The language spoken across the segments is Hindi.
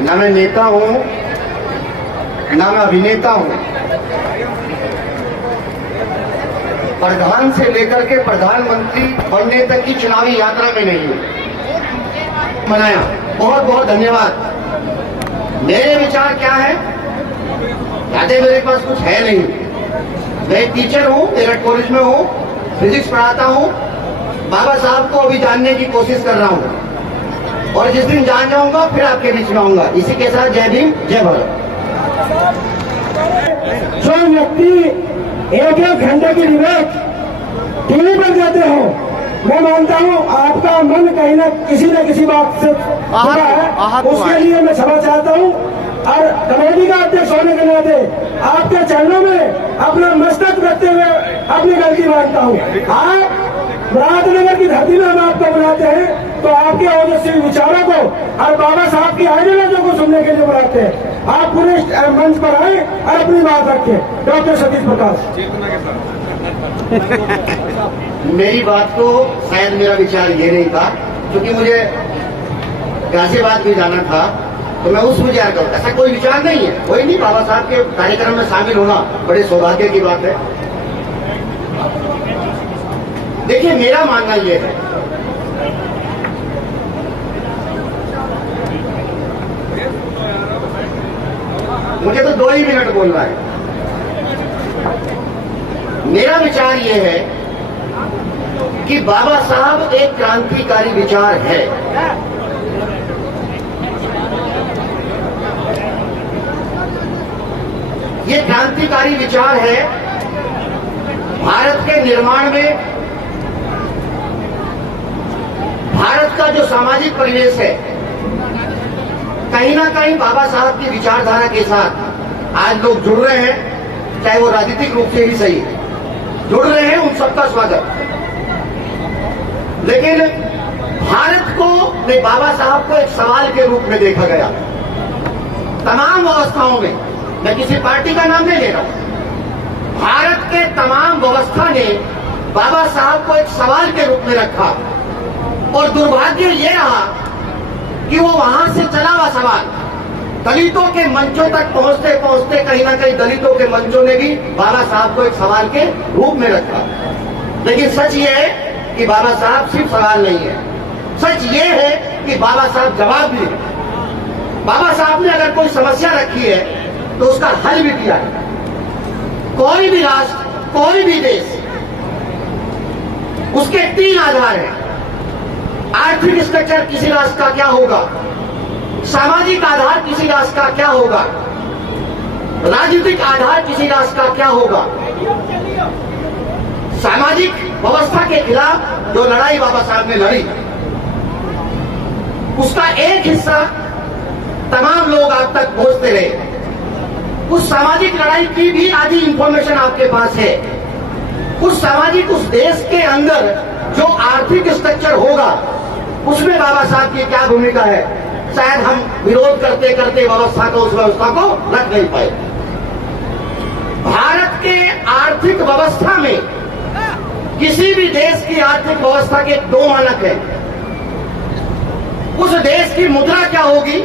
ना मैं नेता हूं, ना मैं अभिनेता हूं। प्रधान से लेकर के प्रधानमंत्री बनने तक की चुनावी यात्रा में नहीं हूं। मनाया, बहुत बहुत धन्यवाद। मेरे विचार क्या है, यादें मेरे पास कुछ है नहीं। मैं टीचर हूं, मेरठ कॉलेज में हूं, फिजिक्स पढ़ाता हूं। बाबा साहब को अभी जानने की कोशिश कर रहा हूं और जिस दिन जान जाऊंगा फिर आपके बीच में आऊंगा। इसी के साथ जय भीम, जय भारत। जो व्यक्ति एक एक घंटे की डिबेट टीवी पर देते हो, मैं मानता हूं आपका मन कहीं न किसी बात से जुड़ा है, उसके लिए मैं क्षमा चाहता हूं। और कमेटी का अध्यक्ष होने के नाते आपके चरणों में अपना मस्तक रखते हुए अपनी गलती मानता हूं। आप मुरादनगर की धरती में हम आपको बुलाते हैं तो आपके ओजस्वी विचारों को और बाबा साहब की आइडियोलॉजी को सुनने के लिए बुलाते हैं। आप पूरे मंच पर आए और अपनी बात रखें। डॉक्टर सतीश प्रकाश। मेरी बात को शायद मेरा विचार ये नहीं था, क्योंकि मुझे गाजियाबाद भी जाना था, तो मैं उस विचार का, ऐसा कोई विचार नहीं है, कोई नहीं। बाबा साहब के कार्यक्रम में शामिल होना बड़े सौभाग्य की बात है। देखिए, मेरा मानना यह है, मुझे तो 2 ही मिनट बोलना है। मेरा विचार यह है कि बाबा साहब एक क्रांतिकारी विचार है। ये क्रांतिकारी विचार है भारत के निर्माण में। भारत का जो सामाजिक परिवेश है, कहीं ना कहीं बाबा साहब की विचारधारा के साथ आज लोग जुड़ रहे हैं, चाहे वो राजनीतिक रूप से ही सही जुड़ रहे हैं, उन सबका स्वागत। लेकिन भारत को में बाबा साहब को एक सवाल के रूप में देखा गया तमाम अवस्थाओं में। मैं किसी पार्टी का नाम नहीं ले रहा हूं। भारत के तमाम व्यवस्था ने बाबा साहब को एक सवाल के रूप में रखा और दुर्भाग्य ये रहा कि वो वहां से चला हुआ सवाल दलितों के मंचों तक पहुंचते पहुंचते कहीं ना कहीं दलितों के मंचों ने भी बाबा साहब को एक सवाल के रूप में रखा। लेकिन सच ये है कि बाबा साहब सिर्फ सवाल नहीं है, सच ये है कि बाबा साहब जवाब भी है। बाबा साहब ने अगर कोई समस्या रखी है तो उसका हल भी किया है। कोई भी राष्ट्र, कोई भी देश, उसके 3 आधार हैं। आर्थिक स्ट्रक्चर किसी राष्ट्र का क्या होगा, सामाजिक आधार किसी राष्ट्र का क्या होगा, राजनीतिक आधार किसी राष्ट्र का क्या होगा। सामाजिक व्यवस्था के खिलाफ जो लड़ाई बाबा साहब ने लड़ी, उसका एक हिस्सा तमाम लोग आज तक पहुंचते रहे। उस सामाजिक लड़ाई की भी आधी इंफॉर्मेशन आपके पास है। उस सामाजिक, उस देश के अंदर जो आर्थिक स्ट्रक्चर होगा, उसमें बाबा साहब की क्या भूमिका है, शायद हम विरोध करते करते व्यवस्था को, उस व्यवस्था को रख नहीं पाए। भारत के आर्थिक व्यवस्था में, किसी भी देश की आर्थिक व्यवस्था के 2 मानक हैं। उस देश की मुद्रा क्या होगी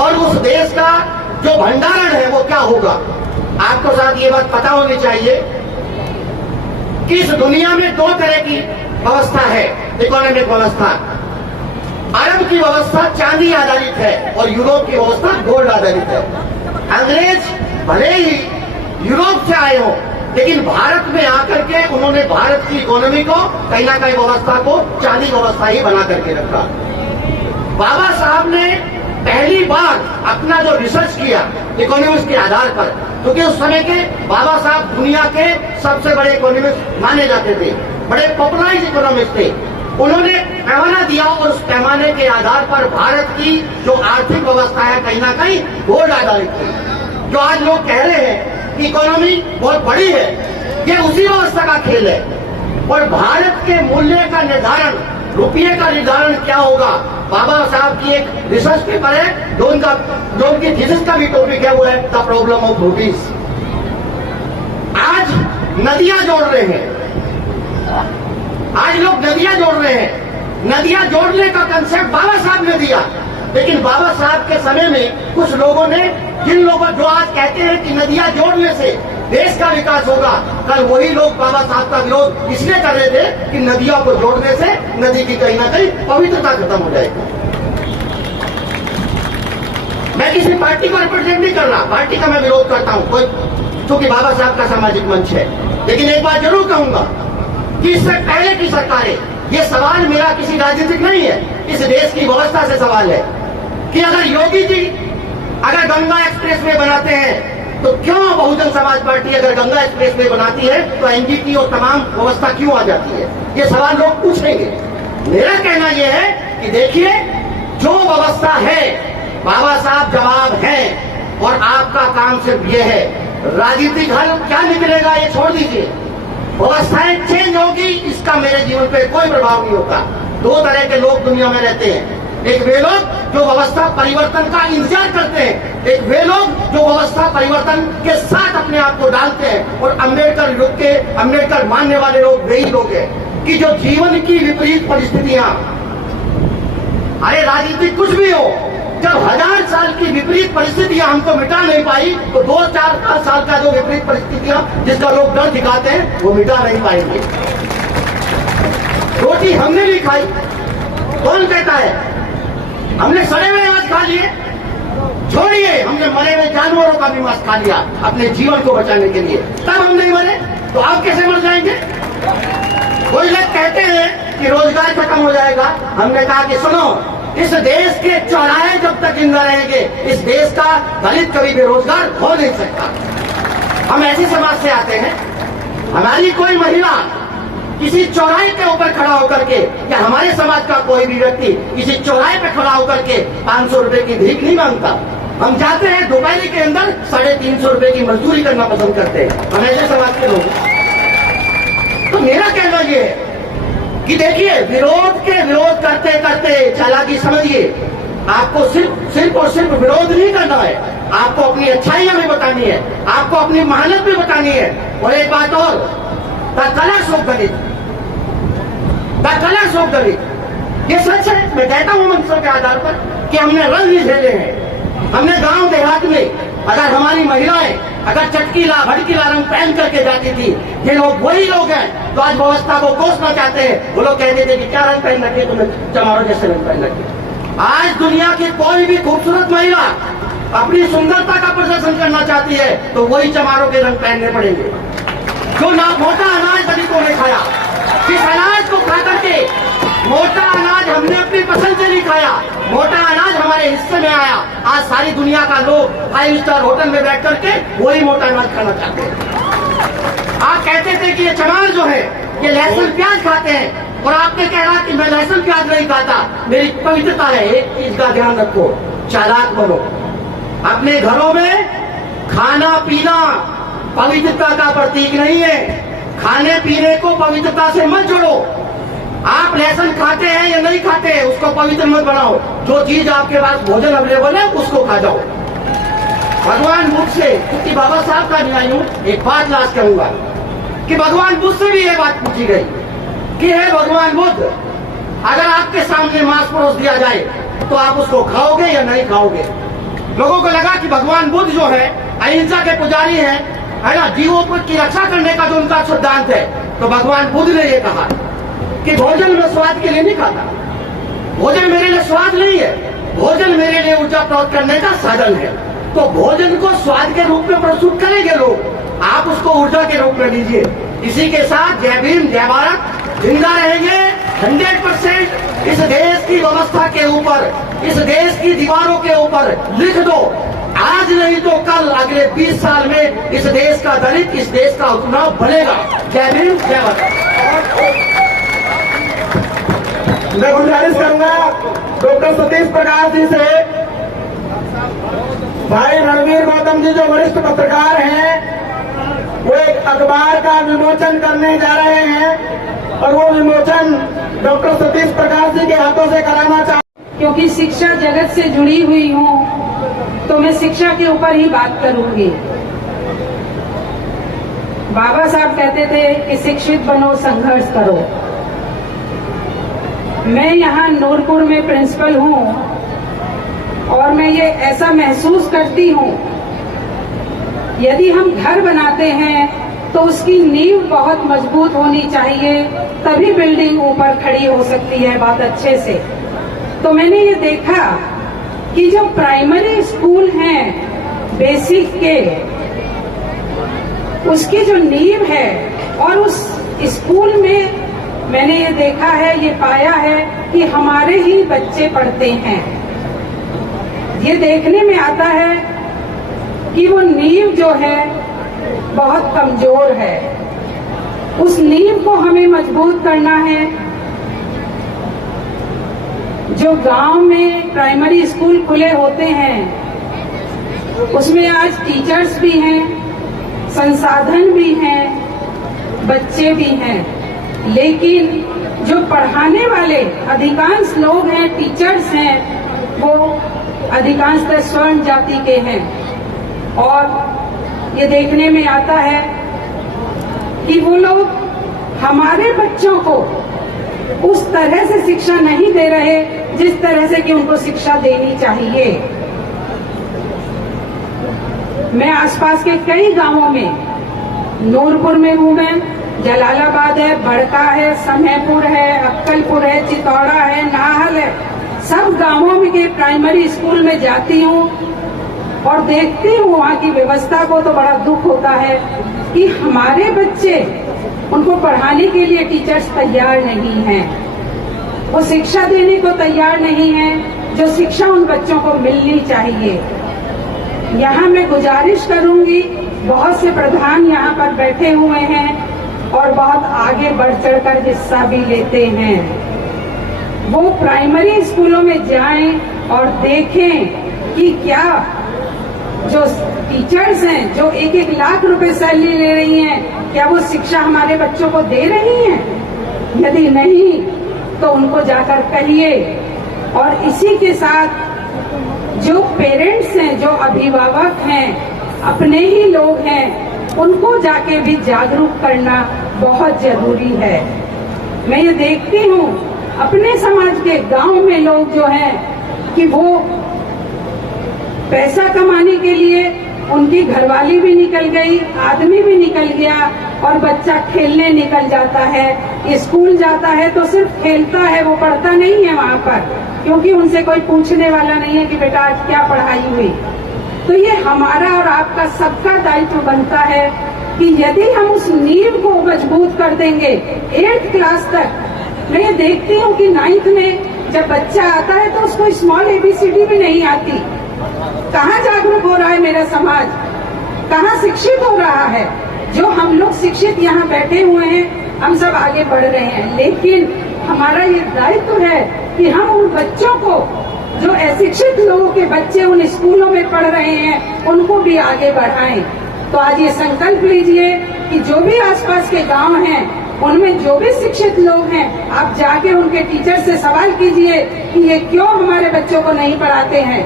और उस देश का जो भंडारण है वो क्या होगा। आपको साथ ये बात पता होनी चाहिए कि इस दुनिया में 2 तरह की व्यवस्था है, इकोनॉमिक व्यवस्था। अरब की व्यवस्था चांदी आधारित है और यूरोप की व्यवस्था गोल्ड आधारित है। अंग्रेज भले ही यूरोप से आए हो, लेकिन भारत में आकर के उन्होंने भारत की इकोनॉमी को, कहीं ना कहीं व्यवस्था को चांदी व्यवस्था ही बना करके रखा। बाबा साहब ने पहली बार अपना जो रिसर्च किया इकोनॉमिक्स के आधार पर, क्योंकि उस समय के बाबा साहब दुनिया के सबसे बड़े इकोनॉमिस्ट माने जाते थे, बड़े पॉपुलराइज इकोनॉमिस्ट थे। उन्होंने पैमाना दिया और उस पैमाने के आधार पर भारत की जो आर्थिक व्यवस्था है कहीं ना कहीं गोल्ड आधारित थी। जो आज लोग कह रहे हैं कि इकोनॉमी बहुत बड़ी है, ये उसी व्यवस्था का खेल है। और भारत के मूल्य का निर्धारण, रुपये का निर्धारण क्या होगा, बाबा साहब की एक रिसर्च पेपर है जो उनकी थीसिस का भी टॉपिक है, वो है द प्रॉब्लम ऑफ रुपीज। आज नदियां जोड़ रहे हैं, आज लोग नदियां जोड़ रहे हैं। नदियां जोड़ने का कंसेप्ट बाबा साहब ने दिया। लेकिन बाबा साहब के समय में कुछ लोगों ने, जिन लोगों जो आज कहते हैं कि नदियां जोड़ने से देश का विकास होगा, कल वही लोग बाबा साहब का विरोध इसलिए कर रहे थे कि नदियों को जोड़ने से नदी की कहीं ना कहीं पवित्रता खत्म हो जाएगी। मैं किसी पार्टी को रिप्रेजेंट नहीं कर रहा, पार्टी का मैं विरोध करता हूं, कोई क्योंकि बाबा साहब का सामाजिक मंच है। लेकिन एक बात जरूर कहूंगा कि इससे पहले की सरकारें, ये सवाल मेरा किसी राजनीतिक नहीं है, इस देश की व्यवस्था से सवाल है कि अगर योगी जी अगर गंगा एक्सप्रेस वे बनाते हैं तो क्यों बहुजन समाज पार्टी अगर गंगा एक्सप्रेस वे बनाती है तो एनजीटी और तमाम व्यवस्था क्यों आ जाती है? ये सवाल लोग पूछेंगे। मेरा कहना यह है कि देखिए, जो व्यवस्था है बाबा साहब जवाब है, और आपका काम सिर्फ ये है, राजनीतिक हल क्या निकलेगा ये छोड़ दीजिए, व्यवस्थाएं चेंज होगी, इसका मेरे जीवन पे कोई प्रभाव नहीं होता। दो तरह के लोग दुनिया में रहते हैं, एक वे लोग जो व्यवस्था परिवर्तन का इंतजार करते हैं, एक वे लोग जो व्यवस्था परिवर्तन के साथ अपने आप को डालते हैं, और अम्बेडकर मानने वाले लोग वही लोग हैं कि जो जीवन की विपरीत परिस्थितियां, अरे राजनीति कुछ भी हो, जब 1000 साल की विपरीत परिस्थितियां हमको मिटा नहीं पाई तो 2-4 साल का जो विपरीत परिस्थितियां जिसका लोग डर दिखाते हैं वो मिटा नहीं पाएंगे। रोटी हमने भी खाई, कौन कहता है? हमने सड़े हुए मांस खा लिए, छोड़िए, हमने मरे हुए जानवरों का भी मांस खा लिया अपने जीवन को बचाने के लिए, तब हम नहीं मरे, तो आप कैसे मर जाएंगे? कोई लोग कहते हैं कि रोजगार खत्म हो जाएगा, हमने कहा कि सुनो, इस देश के चौराहे जब तक जिंदा रहेंगे, इस देश का दलित कभी बेरोजगार हो नहीं सकता। हम ऐसी समाज से आते हैं, हमारी कोई महिला किसी चौराहे के ऊपर खड़ा होकर के, या हमारे समाज का कोई भी व्यक्ति किसी चौराहे पे खड़ा होकर के 500 रुपए की भीख नहीं मांगता। हम जाते हैं दोपहर के अंदर 350 रुपए की मजदूरी करना पसंद करते हैं, हम ऐसे समाज के लोग। तो मेरा कहना यह है कि देखिए, विरोध करते करते चालाकी समझिए, आपको सिर्फ और सिर्फ विरोध नहीं करना है, आपको अपनी अच्छाइयां भी बतानी है, आपको अपनी मेहनत भी बतानी है। और एक बात और, the colours of Dalit, the colours of Dalit, ये सच है, मैं कहता हूं मंचों के आधार पर कि हमने रंग भी झेले हैं। हमने गांव देहात में अगर हमारी महिलाएं अगर चटकीला भड़कीला रंग पहन करके जाती थी, ये लोग वही लोग हैं तो आज व्यवस्था को कोसना चाहते हैं। वो लोग कहते थे कि क्या रंग पहन रखे तुमने, चमारों जैसे रंग पहन रखे। आज दुनिया की कोई भी खूबसूरत महिला अपनी सुंदरता का प्रदर्शन करना चाहती है तो वही चमारों के रंग पहनने पड़ेंगे। जो ना मोटा अनाज दलितों ने खाया, जिस अनाज को खा करके, मोटा अनाज हमने अपनी पसंद से नहीं खाया, मोटा अनाज हमारे हिस्से में आया, आज सारी दुनिया का लोग 5 स्टार होटल में बैठ करके वही मोटा अनाज खाना चाहते हैं। आप कहते थे कि ये चमार जो है ये लहसुन प्याज खाते हैं, और आपने कहा कि मैं लहसुन प्याज नहीं खाता, मेरी पवित्रता है। एक चीज का ध्यान रखो, चालाक बनो, अपने घरों में खाना पीना पवित्रता का प्रतीक नहीं है, खाने पीने को पवित्रता से मत जोड़ो। आप लहसुन खाते हैं या नहीं खाते हैं उसको पवित्र मत बनाओ, जो चीज आपके पास भोजन अवेलेबल है उसको खा जाओ। भगवान बुद्ध से, क्योंकि बाबा साहब का न्याय हूं, एक बात लास्ट कहूंगा कि भगवान बुद्ध से भी ये बात पूछी गई कि हे भगवान बुद्ध, अगर आपके सामने मांस परोस दिया जाए तो आप उसको खाओगे या नहीं खाओगे? लोगों को लगा कि भगवान बुद्ध जो है अहिंसा के पुजारी है ना, जीवों की रक्षा करने का जो उनका सिद्धांत है, तो भगवान बुद्ध ने ये कहा कि भोजन मैं स्वाद के लिए नहीं खाता, भोजन मेरे लिए स्वाद नहीं है, भोजन मेरे लिए ऊर्जा प्राप्त करने का साधन है। तो भोजन को स्वाद के रूप में प्रस्तुत करेंगे लोग, आप उसको ऊर्जा के रूप में लीजिए। इसी के साथ जय भीम, जय भारत, जिंदा रहेंगे 100%। इस देश की व्यवस्था के ऊपर, इस देश की दीवारों के ऊपर लिख दो, आज नहीं तो कल, अगले 20 साल में इस देश का दलित, इस देश का चुनाव बनेगा। जय भीम, जय भारत। मैं गुजारिश करूंगा डॉक्टर सतीश प्रकाश जी से, भाई रणवीर गौतम जी जो वरिष्ठ पत्रकार हैं, वो एक अखबार का विमोचन करने जा रहे हैं और वो विमोचन डॉक्टर सतीश प्रकाश जी के हाथों से कराना चाहते। क्योंकि शिक्षा जगत से जुड़ी हुई हूँ तो मैं शिक्षा के ऊपर ही बात करूंगी। बाबा साहब कहते थे कि शिक्षित बनो, संघर्ष करो। मैं यहाँ नूरपुर में प्रिंसिपल हूँ और मैं ये ऐसा महसूस करती हूँ, यदि हम घर बनाते हैं तो उसकी नींव बहुत मजबूत होनी चाहिए, तभी बिल्डिंग ऊपर खड़ी हो सकती है बहुत अच्छे से। तो मैंने ये देखा कि जो प्राइमरी स्कूल हैं बेसिक के, उसकी जो नींव है, और उस स्कूल में मैंने ये देखा है, ये पाया है कि हमारे ही बच्चे पढ़ते हैं। ये देखने में आता है कि वो नींव जो है बहुत कमजोर है। उस नींव को हमें मजबूत करना है। जो गांव में प्राइमरी स्कूल खुले होते हैं उसमें आज टीचर्स भी हैं, संसाधन भी हैं, बच्चे भी हैं, लेकिन जो पढ़ाने वाले अधिकांश लोग हैं, टीचर्स हैं, वो अधिकांशतः स्वर्ण जाति के हैं। और ये देखने में आता है कि वो लोग हमारे बच्चों को उस तरह से शिक्षा नहीं दे रहे जिस तरह से कि उनको शिक्षा देनी चाहिए। मैं आसपास के कई गांवों में, नूरपुर में हूं मैं, जलालाबाद है, बड़का है, समयपुर है, अक्कलपुर है, चितौड़ा है, नाहल है, सब गांवों में के प्राइमरी स्कूल में जाती हूँ और देखती हूँ वहाँ की व्यवस्था को, तो बड़ा दुख होता है कि हमारे बच्चे, उनको पढ़ाने के लिए टीचर्स तैयार नहीं हैं, वो शिक्षा देने को तैयार नहीं है जो शिक्षा उन बच्चों को मिलनी चाहिए। यहाँ मैं गुजारिश करूंगी, बहुत से प्रधान यहाँ पर बैठे हुए हैं और बहुत आगे बढ़ चढ़कर हिस्सा भी लेते हैं, वो प्राइमरी स्कूलों में जाएं और देखें कि क्या जो टीचर्स हैं, जो 1-1 लाख रुपए सैलरी ले रही हैं, क्या वो शिक्षा हमारे बच्चों को दे रही हैं? यदि नहीं तो उनको जाकर कहिए। और इसी के साथ जो पेरेंट्स हैं, जो अभिभावक हैं, अपने ही लोग हैं, उनको जाके भी जागरूक करना बहुत जरूरी है। मैं ये देखती हूँ अपने समाज के गांव में लोग जो हैं कि वो पैसा कमाने के लिए, उनकी घरवाली भी निकल गई, आदमी भी निकल गया और बच्चा खेलने निकल जाता है, स्कूल जाता है तो सिर्फ खेलता है, वो पढ़ता नहीं है वहाँ पर, क्योंकि उनसे कोई पूछने वाला नहीं है कि बेटा आज क्या पढ़ाई हुई। तो ये हमारा और आपका सबका दायित्व बनता है कि यदि हम उस नींव को मजबूत कर देंगे 8th क्लास तक। मैं ये देखती हूँ कि 9th में जब बच्चा आता है तो उसको स्मॉल ABCD भी नहीं आती। कहाँ जागरूक हो रहा है मेरा समाज, कहाँ शिक्षित हो रहा है? जो हम लोग शिक्षित यहाँ बैठे हुए हैं, हम सब आगे बढ़ रहे हैं, लेकिन हमारा ये दायित्व है कि हम उन बच्चों को, जो अशिक्षित लोगों के बच्चे उन स्कूलों में पढ़ रहे हैं, उनको भी आगे बढ़ाएं। तो आज ये संकल्प लीजिए कि जो भी आसपास के गांव हैं, उनमें जो भी शिक्षित लोग हैं, आप जाके उनके टीचर से सवाल कीजिए कि ये क्यों हमारे बच्चों को नहीं पढ़ाते हैं।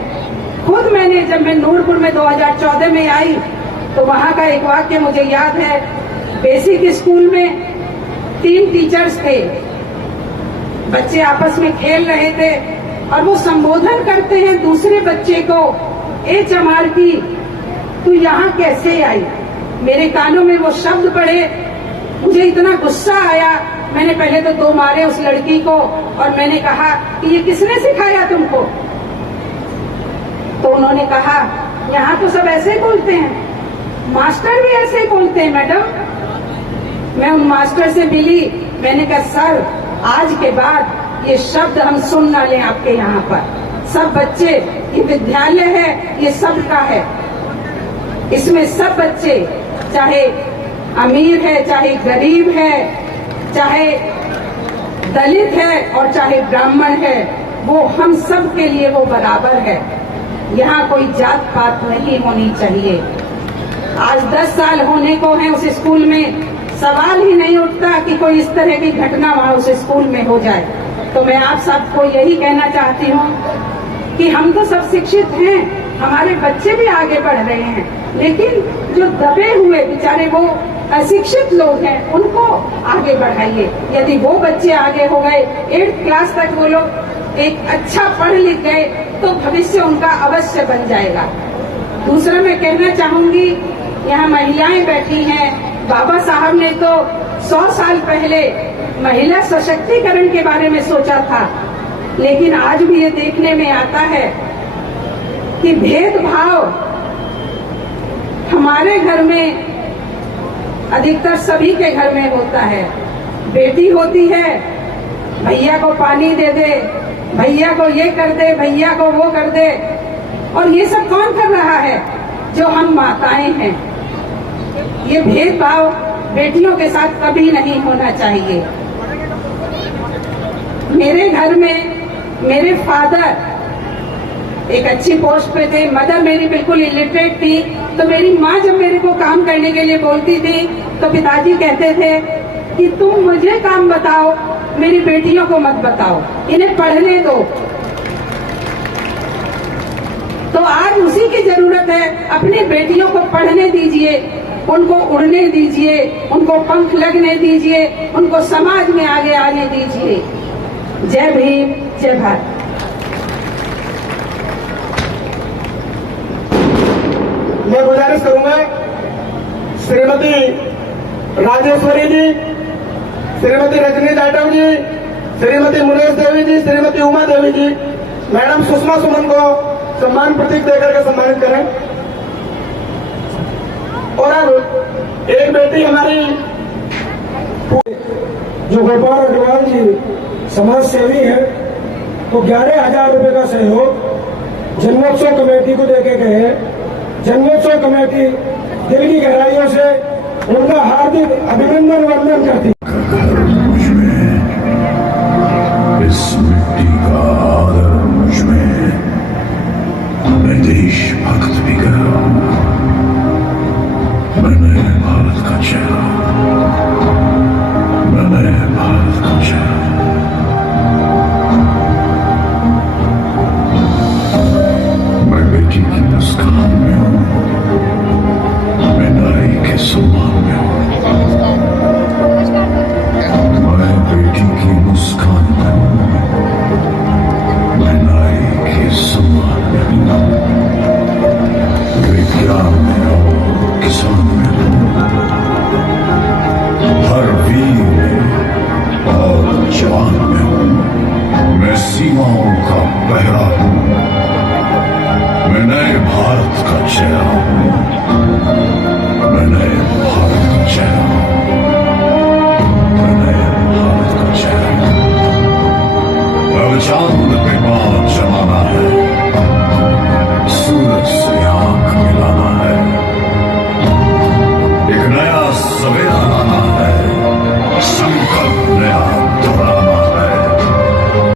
खुद मैंने, जब मैं नूरपुर में 2014 में आई तो वहाँ का एक वाक्य मुझे याद है। बेसिक स्कूल में 3 टीचर्स थे, बच्चे आपस में खेल रहे थे और वो संबोधन करते हैं दूसरे बच्चे को, ए चमार की, तू यहाँ कैसे आई? मेरे कानों में वो शब्द पड़े, मुझे इतना गुस्सा आया। मैंने पहले तो 2 मारे उस लड़की को और मैंने कहा कि ये किसने सिखाया तुमको? तो उन्होंने कहा, यहाँ तो सब ऐसे ही बोलते हैं, मास्टर भी ऐसे ही बोलते हैं मैडम। मैं उन मास्टर से मिली, मैंने कहा सर, आज के बाद ये शब्द हम सुन ना लें आपके यहाँ पर। सब बच्चे, ये विद्यालय है, ये सबका है, इसमें सब बच्चे, चाहे अमीर है, चाहे गरीब है, चाहे दलित है और चाहे ब्राह्मण है, वो हम सब के लिए वो बराबर है। यहाँ कोई जात पात नहीं होनी चाहिए। आज 10 साल होने को है उस स्कूल में, सवाल ही नहीं उठता कि कोई इस तरह की घटना वहाँ उस स्कूल में हो जाए। तो मैं आप सबको यही कहना चाहती हूँ कि हम तो सब शिक्षित हैं, हमारे बच्चे भी आगे बढ़ रहे हैं, लेकिन जो दबे हुए बेचारे वो अशिक्षित लोग हैं, उनको आगे बढ़ाइए। यदि वो बच्चे आगे हो गए, 8th क्लास तक वो लोग एक अच्छा पढ़ लिख गए, तो भविष्य उनका अवश्य बन जाएगा। दूसरा मैं कहना चाहूंगी, यहाँ महिलाएं बैठी हैं, बाबा साहब ने तो 100 साल पहले महिला सशक्तिकरण के बारे में सोचा था, लेकिन आज भी ये देखने में आता है कि भेदभाव हमारे घर में, अधिकतर सभी के घर में होता है। बेटी होती है, भैया को पानी दे दे, भैया को ये कर दे, भैया को वो कर दे, और ये सब कौन कर रहा है? जो हम माताएं हैं। ये भेदभाव बेटियों के साथ कभी नहीं होना चाहिए। मेरे घर में मेरे फादर एक अच्छी पोस्ट पे थे, मदर मेरी बिल्कुल इलिटरेट थी, तो मेरी माँ जब मेरे को काम करने के लिए बोलती थी तो पिताजी कहते थे कि तुम मुझे काम बताओ, मेरी बेटियों को मत बताओ, इन्हें पढ़ने दो। तो आज उसी की जरूरत है, अपनी बेटियों को पढ़ने दीजिए, उनको उड़ने दीजिए, उनको पंख लगने दीजिए, उनको समाज में आगे आने दीजिए। जय भीम, जय भारत। मैं गुजारिश करूंगा श्रीमती राजेश्वरी जी, श्रीमती रजनी जाटव जी, श्रीमती मुनेश देवी जी, श्रीमती उमा देवी जी, मैडम सुषमा सुमन को सम्मान प्रतीक देकर के सम्मानित करें। और अब एक बेटी हमारी जो गोपाल अग्रवाल जी समाज सेवी है, तो 11,000 रुपए का सहयोग जन्मोत्सव कमेटी को देके गए। जन्मोत्सव कमेटी दिल की गहराइयों से उनका हार्दिक अभिनंदन वंदन करती। इस मिट्टी का आदर मुझ में, मैं देशभक्त भी गया। मैंने भारत का चेहरा, मैंने भारत का चेहरा। मैं बेटी की मुस्कान में हूँ, मैं नारी के सम्मान में हूँ। मैं बेटी की मुस्कान में हूँ, मैं नारी के सम्मान में हूँ। विज्ञान में और किसान में हूँ, हर वीर में और जवान में हूँ। मैं सीमाओं का पहरा हूँ, मैं नए भारत का चेहरा हूँ, मैं नए भारत का चेहरा हूँ, मैं नए भारत का चेहरा हूँ। अब चांद पे 5